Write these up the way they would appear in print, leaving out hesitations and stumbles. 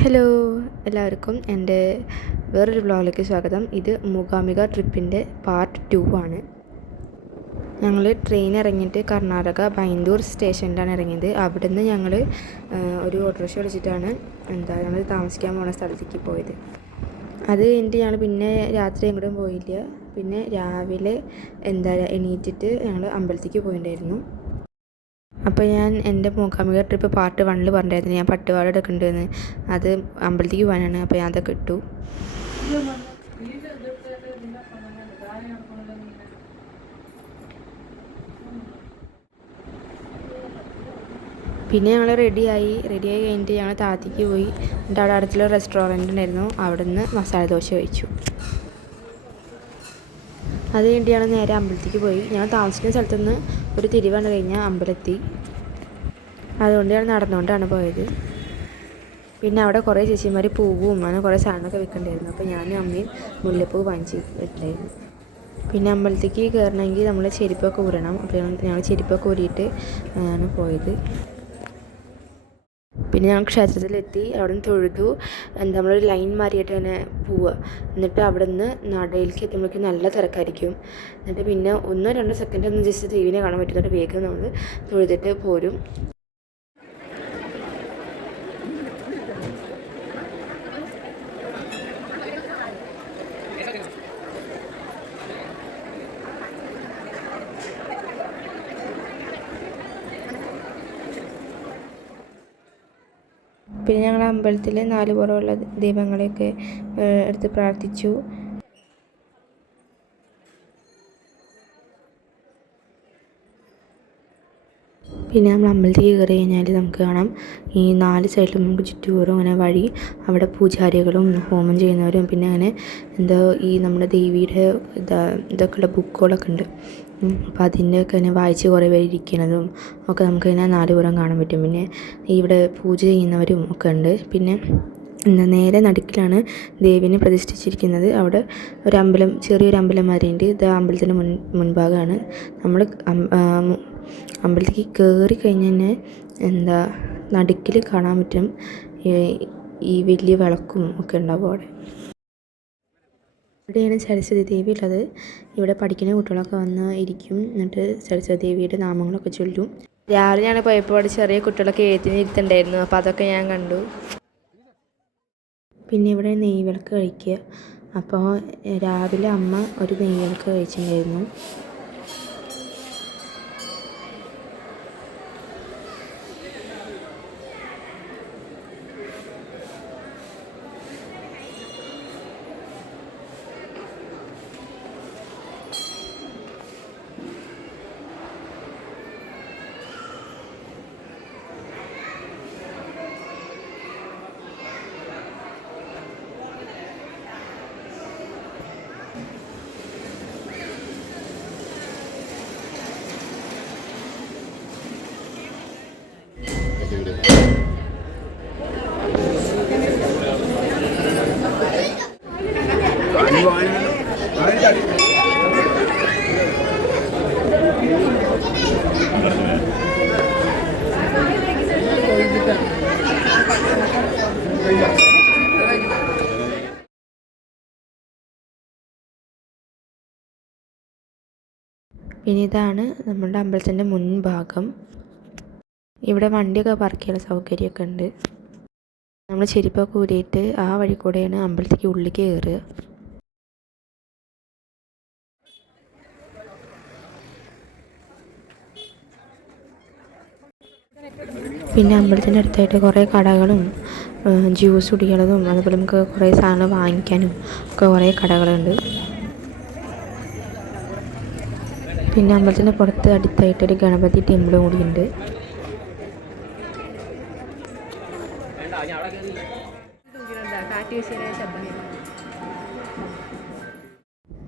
Hello, എല്ലാവർക്കും എൻ്റെ വേറൊരു വ്ളോഗിലേക്ക് സ്വാഗതം. ഇത് മൂകാംബിക ട്രിപ്പിൻ്റെ പാർട്ട് 2 ആണ്. ഞങ്ങൾ ട്രെയിൻ ഇറങ്ങിയിട്ട് കർണാടക ബൈന്ദൂർ സ്റ്റേഷനിലാണ് ഇറങ്ങിയത്. അവിടുന്ന് ഞങ്ങൾ ഒരു ഓട്ടോറിക്ഷ വിളിച്ചിട്ടാണ് ഞങ്ങൾ താമസിക്കാൻ പോകുന്ന സ്ഥലത്തേക്ക് പോയത്. അത് കഴിഞ്ഞിട്ട് ഞങ്ങൾ പിന്നെ രാത്രി എങ്ങോട്ടും പോയില്ല. പിന്നെ രാവിലെ എണീറ്റിട്ട് ഞങ്ങൾ അമ്പലത്തേക്ക് പോയിട്ടുണ്ടായിരുന്നു. അപ്പോൾ ഞാൻ എൻ്റെ മൂകാംബിക ട്രിപ്പ് പാർട്ട് 1 പറഞ്ഞിട്ടായിരുന്നു ഞാൻ പട്ടുപാവാട എടുക്കേണ്ടതെന്ന്. അത് അമ്പലത്തേക്ക് പോകാനാണ്. അപ്പോൾ ഞാൻ അതൊക്കെ ഇട്ടു. പിന്നെ ഞങ്ങൾ റെഡിയായി കഴിഞ്ഞിട്ട് ഞങ്ങൾ താഴത്തേക്ക് പോയി. എന്നിട്ട് അവിടെ അടുത്തുള്ള റെസ്റ്റോറൻറ്റ് ഉണ്ടായിരുന്നു. അവിടെ നിന്ന് മസാല ദോശ കഴിച്ചു. അത് കഴിഞ്ഞിട്ട് ഞങ്ങൾ നേരെ അമ്പലത്തേക്ക് പോയി. ഞങ്ങൾ താമസിക്കുന്ന സ്ഥലത്തുനിന്ന് ഒരു തിരിവാണ് കഴിഞ്ഞാൽ അമ്പലത്തി. അതുകൊണ്ട് ഞാൻ നടന്നുകൊണ്ടാണ് പോയത്. പിന്നെ അവിടെ കുറേ ചേച്ചിമാർ പൂവും അങ്ങനെ കുറേ സാധനമൊക്കെ വെക്കണ്ടായിരുന്നു. അപ്പോൾ ഞാനും അമ്മയും മുല്ലപ്പൂ വാങ്ങിച്ചിട്ടുണ്ടായിരുന്നു. പിന്നെ അമ്പലത്തേക്ക് കയറണമെങ്കിൽ നമ്മൾ ചെരുപ്പൊക്കെ ഊരണം. അപ്പോൾ ഞങ്ങൾ ചെരുപ്പൊക്കെ ഊരിയിട്ട് ആണ് പോയത്. പിന്നെ ഞങ്ങൾ ക്ഷേത്രത്തിലെത്തി. അവിടെ നിന്ന് തൊഴുതു. നമ്മളൊരു ലൈൻ മാറിയിട്ട് തന്നെ പോവുക. എന്നിട്ട് അവിടെ നിന്ന് നടയിലേക്ക് എത്തുമ്പോഴേക്കും നല്ല തിരക്കായിരിക്കും. എന്നിട്ട് പിന്നെ 1-2 സെക്കൻഡ് ഒന്ന് ജസ്റ്റ് ദേവിനെ കാണാൻ പറ്റുന്നുണ്ട്. വേഗം നമ്മൾ തൊഴുതിട്ട് പോരും. പിന്നെ ഞങ്ങൾ അമ്പലത്തിൽ 4 പുറമുള്ള ദൈവങ്ങളെയൊക്കെ എടുത്ത് പ്രാർത്ഥിച്ചു. പിന്നെ നമ്മൾ അമ്പലത്തേക്ക് കയറി കഴിഞ്ഞാൽ നമുക്ക് കാണാം ഈ 4 സൈഡിലും നമുക്ക് ചുറ്റുപുറം അങ്ങനെ വഴി. അവിടെ പൂജാരികളും ഹോമം ചെയ്യുന്നവരും പിന്നെ അങ്ങനെ ഈ നമ്മുടെ ദേവിയുടെ ഇതൊക്കെയുള്ള ബുക്കുകളൊക്കെ ഉണ്ട്. അപ്പോൾ അതിൻ്റെയൊക്കെ തന്നെ വായിച്ച് കുറേ പേര് ഇരിക്കുന്നതും ഒക്കെ നമുക്കതിനെ 4 പുറം കാണാൻ പറ്റും. പിന്നെ ഇവിടെ പൂജ ചെയ്യുന്നവരും ഒക്കെ ഉണ്ട്. പിന്നെ നേരെ നടുക്കിലാണ് ദേവിനെ പ്രതിഷ്ഠിച്ചിരിക്കുന്നത്. അവിടെ ചെറിയൊരു അമ്പലം മാതിരിയുണ്ട്. ഇത് അമ്പലത്തിൻ്റെ മുൻഭാഗമാണ്. നമ്മൾ അമ്പലത്തേക്ക് കയറി കഴിഞ്ഞ് തന്നെ നടുക്കിൽ കാണാൻ പറ്റും ഈ വലിയ വിളക്കും ഒക്കെ ഉണ്ടാവും അവിടെ. ഇവിടെയാണ് സരസ്വതി ദേവി ഉള്ളത്. ഇവിടെ പഠിക്കുന്ന കുട്ടികളൊക്കെ വന്ന് ഇരിക്കും. എന്നിട്ട് സരസ്വതി ദേവിയുടെ നാമങ്ങളൊക്കെ ചൊല്ലും. രാവിലെ ഞാൻ പോയപ്പോൾ അവിടെ ചെറിയ കുട്ടികളൊക്കെ എഴുത്തിനിരുത്തുണ്ടായിരുന്നു. അപ്പോൾ അതൊക്കെ ഞാൻ കണ്ടു. പിന്നെ ഇവിടെ നെയ്വിളക്ക് കഴിക്കുക. അപ്പോൾ രാവിലെ അമ്മ ഒരു നെയ്വിളക്ക് കഴിച്ചിട്ടുണ്ടായിരുന്നു. പിന്നെ ഇതാണ് നമ്മുടെ അമ്പലത്തിൻ്റെ മുൻഭാഗം. ഇവിടെ വണ്ടിയൊക്കെ പാർക്ക് ചെയ്യാനുള്ള സൗകര്യമൊക്കെ ഉണ്ട്. നമ്മൾ ചെരുപ്പൊക്കെ ഊരിയിട്ട് ആ വഴി കൂടെയാണ് അമ്പലത്തേക്ക് ഉള്ളിലേക്ക് കയറുക. പിന്നെ അമ്പലത്തിൻ്റെ അടുത്തായിട്ട് കുറേ കടകളും ജ്യൂസ് കുടിക്കുന്നതും അതുപോലെ നമുക്ക് കുറേ സാധനങ്ങൾ വാങ്ങിക്കാനും ഒക്കെ കുറേ കടകളുണ്ട്. പിന്നെ അമ്പലത്തിൻ്റെ പുറത്ത് അടുത്തായിട്ടൊരു ഗണപതി ടെമ്പിളും കൂടിയുണ്ട്.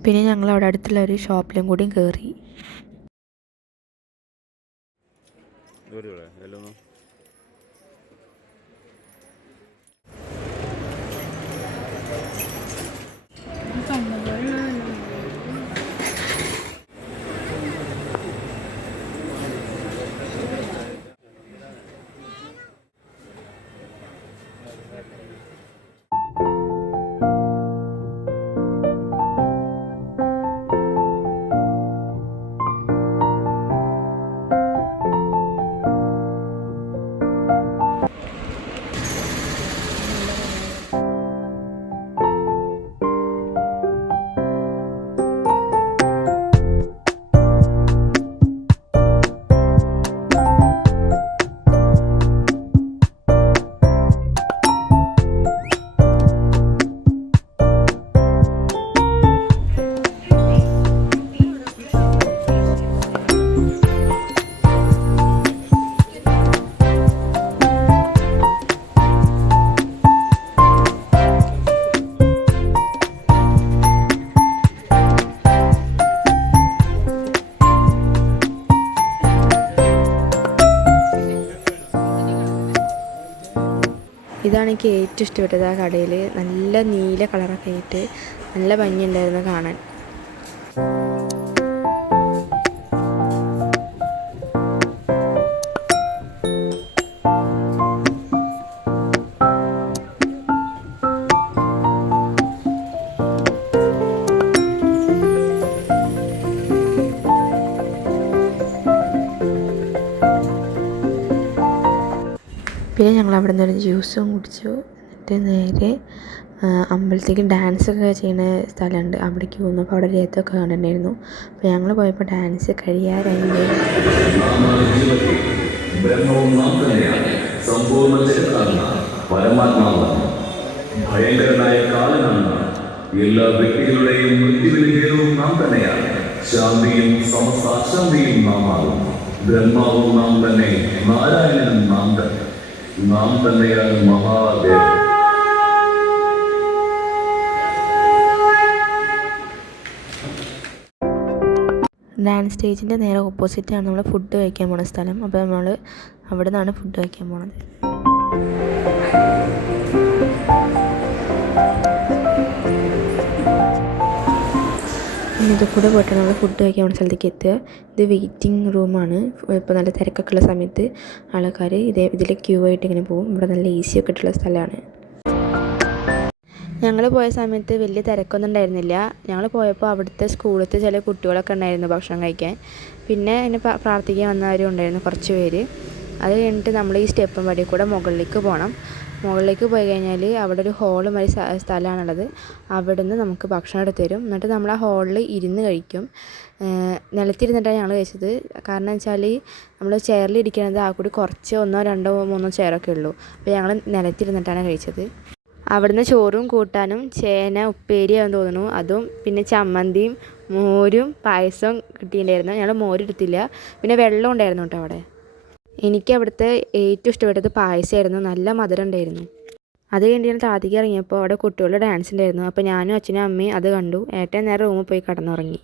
പിന്നെ ഞങ്ങൾ അവിടെ അടുത്തുള്ള ഒരു ഷോപ്പിലും കൂടി കയറി. ഇതാണ് എനിക്ക് ഏറ്റവും ഇഷ്ടപ്പെട്ടത് ആ കടയിൽ. നല്ല നീല കളറൊക്കെ ആയിട്ട് നല്ല ഭംഗിയുണ്ടായിരുന്നു കാണാൻ. പിന്നെ ഞങ്ങൾ അവിടെ നിന്ന് ഒരു ജ്യൂസും കുടിച്ചു. എന്നിട്ട് നേരെ അമ്പലത്തേക്ക് ഡാൻസൊക്കെ ചെയ്യുന്ന സ്ഥലമുണ്ട്, അവിടേക്ക് പോകുന്നു. അപ്പോൾ അവിടെ രഥമൊക്കെ കണ്ടിട്ടുണ്ടായിരുന്നു. അപ്പോൾ ഞങ്ങൾ പോയപ്പോൾ ഡാൻസ് കഴിയാറായി. ഭയങ്കരനായ കാലനാണ്. എല്ലാ വ്യക്തികളുടെയും മൃത്യുവിന് ഹേതുവും നാം തന്നെയാണ്. ശാന്തിയും സമസാശാന്തിയും നാം ആകുന്നു. ബ്രഹ്മാവും നാം തന്നെ, നാരായണനും നാം തന്നെ. നാം തന്നെയാണ് മഹാദേവൻ. ഡാൻസ് സ്റ്റേജിൻ്റെ നേരെ ഓപ്പോസിറ്റാണ് നമ്മൾ ഫുഡ് കഴിക്കാൻ പോണ സ്ഥലം. അപ്പോൾ നമ്മൾ അവിടെ നിന്നാണ് ഫുഡ് കഴിക്കാൻ പോണത്. ഇത് കൂടെ പോയിട്ട് നമ്മൾ ഫുഡ് കഴിക്കാൻ പോണ സ്ഥലത്തേക്ക് എത്തുക. ഇത് വെയിറ്റിംഗ് റൂമാണ്. ഇപ്പോൾ നല്ല തിരക്കൊക്കെ ഉള്ള സമയത്ത് ആൾക്കാർ ഇതിൽ ക്യൂ ആയിട്ട് ഇങ്ങനെ പോകും. ഇവിടെ നല്ല ഈസി ഒക്കെ ഇട്ടുള്ള സ്ഥലമാണ്. ഞങ്ങൾ പോയ സമയത്ത് വലിയ തിരക്കൊന്നും ഉണ്ടായിരുന്നില്ല. ഞങ്ങൾ പോയപ്പോൾ അവിടുത്തെ സ്കൂളിലത്തെ ചില കുട്ടികളൊക്കെ ഉണ്ടായിരുന്നു ഭക്ഷണം കഴിക്കാൻ. പിന്നെ എന്നെ പ്രാർത്ഥിക്കാൻ വന്നവരും ഉണ്ടായിരുന്നു കുറച്ച് പേര്. അത് കഴിഞ്ഞിട്ട് നമ്മൾ ഈ സ്റ്റെപ്പും വഴി കൂടെ മുകളിലേക്ക് പോകണം. മുകളിലേക്ക് പോയി കഴിഞ്ഞാൽ അവിടെ ഒരു ഹോള് മാതിരി സ്ഥലമാണുള്ളത്. അവിടെ നിന്ന് നമുക്ക് ഭക്ഷണം എടുത്ത് തരും. എന്നിട്ട് നമ്മൾ ആ ഹോളിൽ ഇരുന്ന് കഴിക്കും. നിലത്തിരുന്നിട്ടാണ് ഞങ്ങൾ കഴിച്ചത്. കാരണം വെച്ചാൽ നമ്മൾ ചെയറിൽ ഇരിക്കുന്നത് ആ കൂടി കുറച്ച് 1, 2, 3 ചെയറൊക്കെ ഉള്ളൂ. അപ്പോൾ ഞങ്ങൾ നിലത്തിരുന്നിട്ടാണ് കഴിച്ചത്. അവിടുന്ന് ചോറും കൂട്ടാനും ചേന ഉപ്പേരിയാണെന്ന് തോന്നുന്നു, അതും പിന്നെ ചമ്മന്തിയും മോരും പായസവും കിട്ടിയിട്ടുണ്ടായിരുന്നു. ഞങ്ങൾ മോരെടുത്തില്ല. പിന്നെ വെള്ളം ഉണ്ടായിരുന്നു കേട്ടോ അവിടെ. എനിക്ക് അവിടുത്തെ ഏറ്റവും ഇഷ്ടപ്പെട്ടത് പായസമായിരുന്നു. നല്ല മധുരം ഉണ്ടായിരുന്നു. അത് കഴിഞ്ഞ് ഞാൻ താഴത്തേക്ക് ഇറങ്ങിയപ്പോൾ അവിടെ കുട്ടികളുടെ ഡാൻസ് ഉണ്ടായിരുന്നു. അപ്പോൾ ഞാനും അച്ഛനും അമ്മയും അത് കണ്ടു. ഏട്ടൻ നേരെ റൂമിൽ പോയി കിടന്നുറങ്ങി.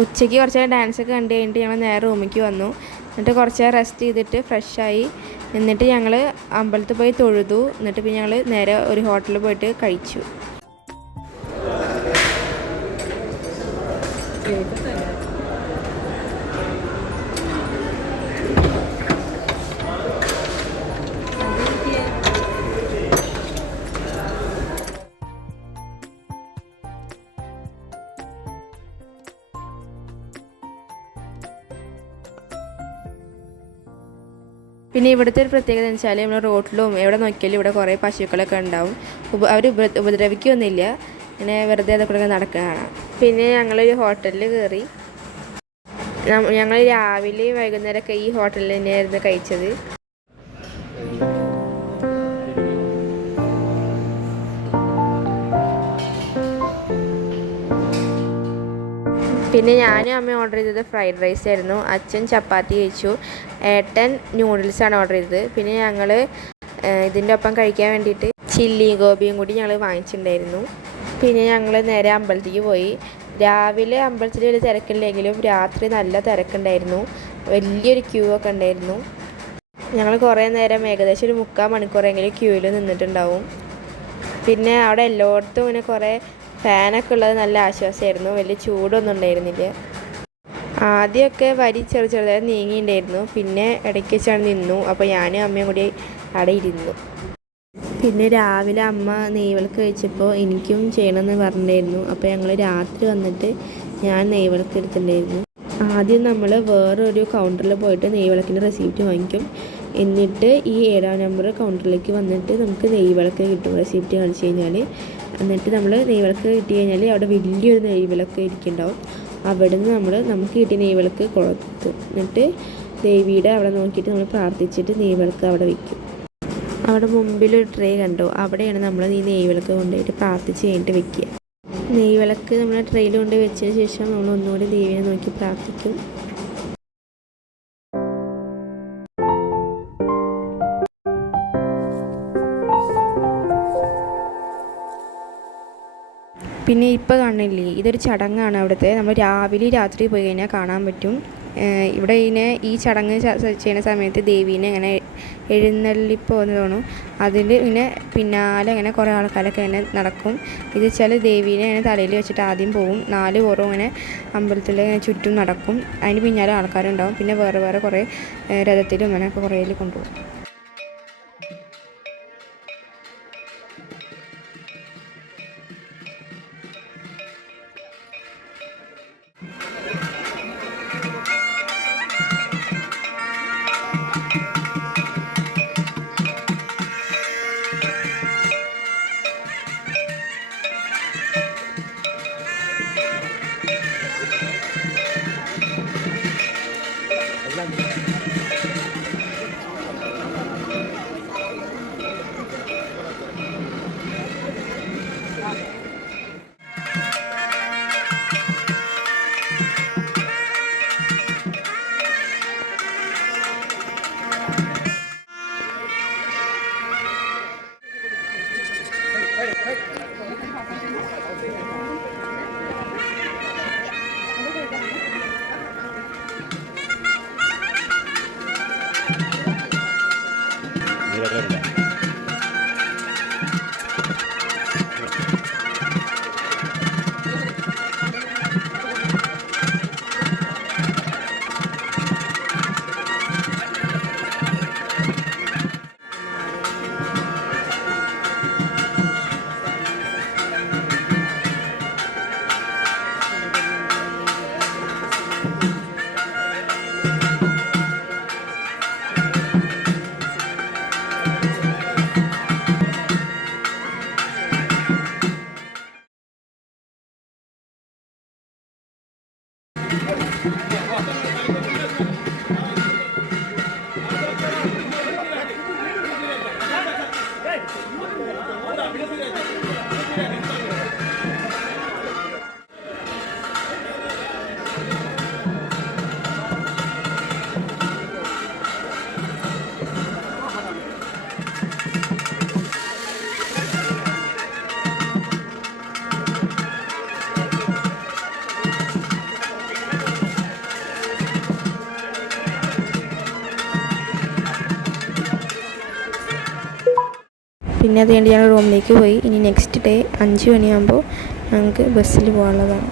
ഉച്ചയ്ക്ക് കുറച്ച് നേരം ഡാൻസൊക്കെ കണ്ടു കഴിഞ്ഞിട്ട് ഞങ്ങൾ നേരെ റൂമിലേക്ക് വന്നു. എന്നിട്ട് കുറച്ച് നേരം റെസ്റ്റ് ചെയ്തിട്ട് ഫ്രഷായി. എന്നിട്ട് ഞങ്ങൾ അമ്പലത്തിൽ പോയി തൊഴുതു. എന്നിട്ട് പിന്നെ ഞങ്ങൾ നേരെ ഒരു ഹോട്ടലിൽ പോയിട്ട് കഴിച്ചു. പിന്നെ ഇവിടുത്തെ ഒരു പ്രത്യേകത എന്ന് വെച്ചാൽ നമ്മൾ റോട്ടിലും എവിടെ നോക്കിയാലും ഇവിടെ കുറേ പശുക്കളൊക്കെ ഉണ്ടാവും. അവർ ഉപദ്രവിക്കൊന്നുമില്ല, ഇങ്ങനെ വെറുതെ അതൊക്കെ നടക്കുന്നതാണ്. പിന്നെ ഞങ്ങളൊരു ഹോട്ടലിൽ കയറി. ഞങ്ങൾ രാവിലെ വൈകുന്നേരമൊക്കെ ഈ ഹോട്ടലിൽ തന്നെയായിരുന്നു കഴിച്ചത്. പിന്നെ ഞാനും അമ്മയും ഓർഡർ ചെയ്തത് ഫ്രൈഡ് റൈസ് ആയിരുന്നു. അച്ഛൻ ചപ്പാത്തി കഴിച്ചു. ഏട്ടൻ നൂഡിൽസാണ് ഓർഡർ ചെയ്തത്. പിന്നെ ഞങ്ങൾ ഇതിൻ്റെ ഒപ്പം കഴിക്കാൻ വേണ്ടിയിട്ട് ചില്ലിയും ഗോപിയും കൂടി ഞങ്ങൾ വാങ്ങിച്ചിട്ടുണ്ടായിരുന്നു. പിന്നെ ഞങ്ങൾ നേരെ അമ്പലത്തിലേക്ക് പോയി. രാവിലെ അമ്പലത്തിൽ വലിയ തിരക്കില്ലെങ്കിലും രാത്രി നല്ല തിരക്കുണ്ടായിരുന്നു. വലിയൊരു ക്യൂ ഒക്കെ ഉണ്ടായിരുന്നു. ഞങ്ങൾ കുറേ നേരം ഏകദേശം ഒരു 3/4 മണിക്കൂറെങ്കിലും ക്യൂവിൽ നിന്നിട്ടുണ്ടാവും. പിന്നെ അവിടെ എല്ലായിടത്തും ഇങ്ങനെ കുറേ ഫാനൊക്കെ ഉള്ളത് നല്ല ആശ്വാസമായിരുന്നു. വലിയ ചൂടൊന്നും ഉണ്ടായിരുന്നില്ല. ആദ്യമൊക്കെ വരി ചെറുതായി നീങ്ങിയിട്ടുണ്ടായിരുന്നു. പിന്നെ ഇടയ്ക്ക് വെച്ചാണ് നിന്നു. അപ്പോൾ ഞാനും അമ്മയും കൂടി അവിടെ ഇരുന്നു. പിന്നെ രാവിലെ അമ്മ നെയ്വിളക്ക് കഴിച്ചപ്പോൾ എനിക്കും ചെയ്യണമെന്ന് പറഞ്ഞിട്ടുണ്ടായിരുന്നു. അപ്പോൾ ഞങ്ങൾ രാത്രി വന്നിട്ട് ഞാൻ നെയ്വിളക്ക് എടുത്തിട്ടുണ്ടായിരുന്നു. ആദ്യം നമ്മൾ വേറൊരു കൗണ്ടറിൽ പോയിട്ട് നെയ്വിളക്കിൻ്റെ റെസിപ്റ്റ് വാങ്ങിക്കും. എന്നിട്ട് ഈ 7ാം നമ്പർ കൗണ്ടറിലേക്ക് വന്നിട്ട് നമുക്ക് നെയ്വിളക്ക് കിട്ടും റെസിപ്റ്റ് കാണിച്ചു കഴിഞ്ഞാൽ. എന്നിട്ട് നമ്മൾ നെയ്വിളക്ക് കിട്ടി കഴിഞ്ഞാൽ അവിടെ വലിയൊരു നെയ്വിളക്ക് ഇരിക്കുന്നുണ്ടാവും. അവിടെ നിന്ന് നമുക്ക് കിട്ടിയ നെയ്വിളക്ക് കൊളുത്തും. എന്നിട്ട് ദേവിയുടെ അവിടെ നോക്കിയിട്ട് നമ്മൾ പ്രാർത്ഥിച്ചിട്ട് നെയ്വിളക്ക് അവിടെ വയ്ക്കും. അവിടെ മുമ്പിലൊരു ട്രേ കണ്ടോ, അവിടെയാണ് നമ്മൾ ഈ നെയ്വിളക്ക് കൊണ്ടുപോയിട്ട് പ്രാർത്ഥിച്ച് കഴിഞ്ഞിട്ട് വെക്കുക. നെയ്വിളക്ക് നമ്മൾ ട്രെയിൽ കൊണ്ട് വെച്ചതിന് ശേഷം നമ്മൾ ഒന്നുകൂടി ദേവിയെ നോക്കി പ്രാർത്ഥിക്കും. പിന്നെ ഇപ്പോൾ കാണില്ലേ, ഇതൊരു ചടങ്ങാണ് അവിടുത്തെ. നമ്മൾ രാവിലെ രാത്രി പോയി കഴിഞ്ഞാൽ കാണാൻ പറ്റും. ഇവിടെ ഈ ചടങ്ങ് ചെയ്യുന്ന സമയത്ത് ദേവീനെ ഇങ്ങനെ എഴുന്നള്ളിപ്പ് തോന്നുന്നു. അതിൽ ഇങ്ങനെ പിന്നാലെ ഇങ്ങനെ കുറേ ആൾക്കാരൊക്കെ ഇങ്ങനെ നടക്കും. ഇത് വെച്ചാൽ ദേവീനെ ഇങ്ങനെ തലയിൽ വെച്ചിട്ട് ആദ്യം പോവും. 4 പുറവും ഇങ്ങനെ അമ്പലത്തിൽ ചുറ്റും നടക്കും. അതിന് പിന്നാലെ ആൾക്കാരുണ്ടാവും. പിന്നെ വേറെ കുറേ രഥത്തിലും അങ്ങനെയൊക്കെ കുറേ കൊണ്ടുപോകും. പിന്നെ അത് കഴിഞ്ഞ് ഞങ്ങൾ റൂമിലേക്ക് പോയി. ഇനി നെക്സ്റ്റ് ഡേ 5 മണിയാകുമ്പോൾ ഞങ്ങൾക്ക് ബസ്സിൽ പോകാനുള്ളതാണ്.